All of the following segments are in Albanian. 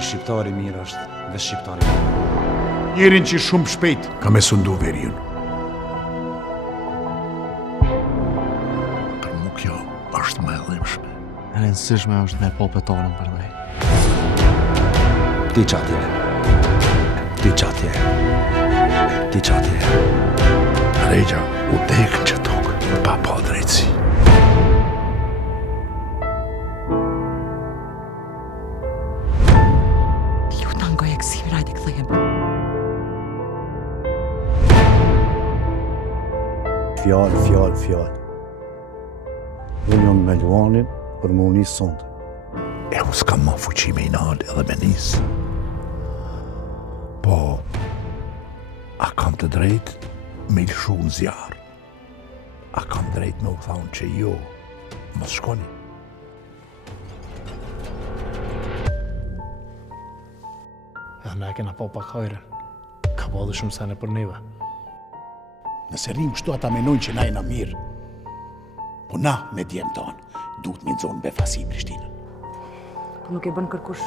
Një shqiptari mirë është dhe shqiptari mirë. Njerin që shumë shpejt ka me sundu veriun. Për mu kjo është më e dhimbshme. E rëndësishme është me popëtonën për dhej. Ti qatje. Ti qatje. Ti qatje. Regja u dekën që tokë pa pa drejtësi. Lutan goja kësim rajt i këthejmë. Fjallë. Unë jam me Luanin për më unisë sonde. E unë s'kam ma fuqi me i nalë edhe me nisë. Po, a kam të drejt me i lëshu në zjarë? A kam drejt me u thonë që jo, mos shkoni? Edhe na e kena pa pak hajre. Ka pa dhe shumë sene për neve. Nëse rrim kështu ata menojnë që na jena mirë. Po na, me djemë tonë, duhet një zonë befasi Prishtinën. Po nuk e bën kërkush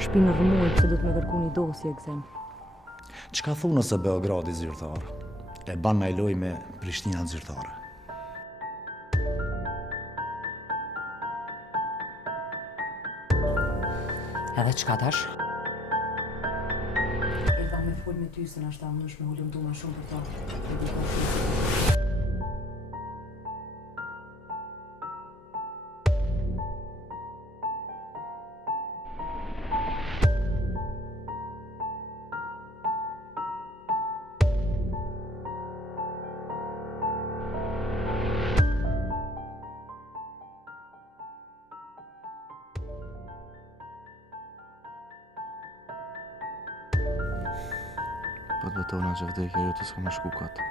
shpinë rëmujt se du të me kërku një dosje egzem. Çka thu nëse Beogradi zyrtar? E ban me loj me Prishtina zyrtare. Edhe qka tash? E dha me full me ty se na shta mënush me hullum du ma shumë për ta. Po të betona që vdekja ju të s'ka me shku katë.